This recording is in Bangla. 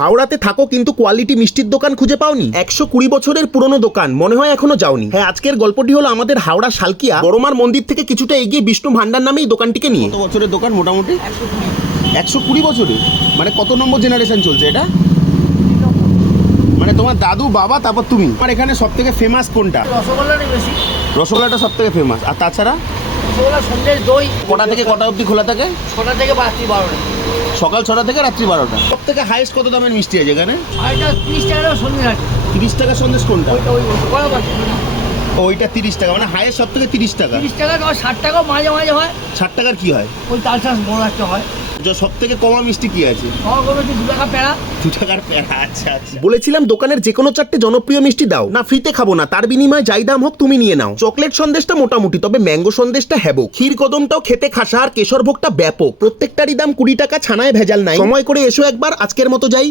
হাওড়াতে থাকো কিন্তু কোয়ালিটি মিষ্টির দোকান খুঁজে পাওনি? 120 বছরের পুরনো দোকান, মনে হয় এখনো যাওনি। হ্যাঁ, আজকের গল্পটি হলো আমাদের হাওড়া শালকিয়া বড়মার মন্দির থেকে কিছুটা এগিয়ে বিষ্ণু ভান্ডার নামে এই দোকানটিকে নিয়ে। কত বছরের দোকান মোটামুটি? 120 বছরের। মানে কত নম্বর জেনারেশন চলছে এটা? মানে তোমার দাদু, বাবা, তারপর তুমি। আর এখানে সব থেকে ফেমাস কোনটা? রসগোল্লাটাই বেশি। রসগোল্লাটা সব থেকে ফেমাস। আর তাছাড়া রসগোল্লা, সন্দেশ, দই। কটা থেকে কটা অবধি খোলা থাকে? 6টা থেকে রাত্রি 12টা। সকাল 6টা থেকে রাত্রি 12টা। সব থেকে হাইয়েস্ট কত দামের মিষ্টি আছে এখানে? আর এটা 30 টাকা সন্দেশ আছে। 30 টাকা সন্দেশ কোনটা? ওই বড় বাটি। ওইটা 30 টাকা, মানে হাইয়েস্ট সব থেকে 30 টাকা। 30 টাকা, তোমার 60 টাকাও মাঝে মাঝে হয়। 60 টাকার কি হয়? ওই তালচাষ বড় একটা হয়। সব থেকে কমা মিষ্টি কি আছে? খাওয়া করবে 2 টাকা প্যারা। 2 টাকার প্যারা। আচ্ছা আচ্ছা। বলেছিলাম দোকানের যে কোনো 4টে জনপ্রিয় মিষ্টি দাও না, ফ্রিতে খাবো না, তার বিনিময়ে যাই দাম হোক তুমি নিয়ে নাও। চকলেট সন্দেশটা মোটামুটি, তবে ম্যাঙ্গো সন্দেশটা হ্যাবক। ক্ষীর কদমটাও খেতে খাসা, আর কেশর ভোগটা ব্যাপক। প্রত্যেকটারই দাম 20 টাকা, ছানায় ভেজাল নাই। সময় করে এসো একবার, আজকের মতো যাই।